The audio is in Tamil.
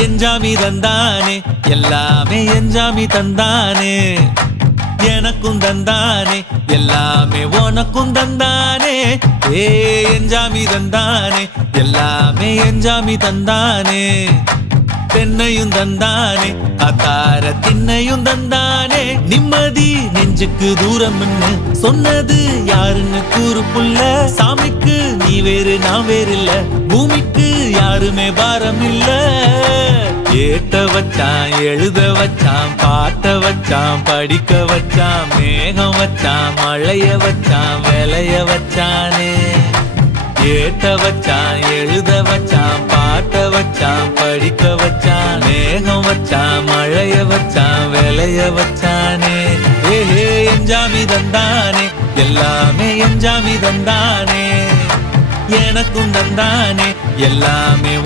எஞ்சாமி தந்தானே எல்லாமே எஞ்சாமி தந்தானே எனக்கும் தந்தானே எல்லாமே உனக்கும் தந்தானே ஏ எஞ்சாமி தந்தானே எல்லாமே எஞ்சாமி தந்தானே தென்னையும் தந்தானே அத்தார திண்ணையும் தந்தானே நிம்மதி நெஞ்சுக்கு தூரம்னு சொன்னது யாருன்னு கூறு புள்ள சாமிக்கு நீ வேறு நான் வேறு இல்ல பூமிக்கு யாருமே பாரம் இல்ல ஏட்ட வச்சான் எழுத வச்சான் பாட்ட வச்சான் படிக்க வச்சான் மேகம் வச்சான் மழைய வச்சான் விளைய வச்சானே ஏட்ட வச்சான் எழுத வச்சான் பாட்ட வச்சான் படிக்க வச்சான் மேகம் வச்சான் மழைய வச்சான் விளைய வச்சானே ஏஹே எஞ்சாமி தந்தானே எல்லாமே எஞ்சாமி தந்தானே எனக்கும் தந்தானே எல்லாமே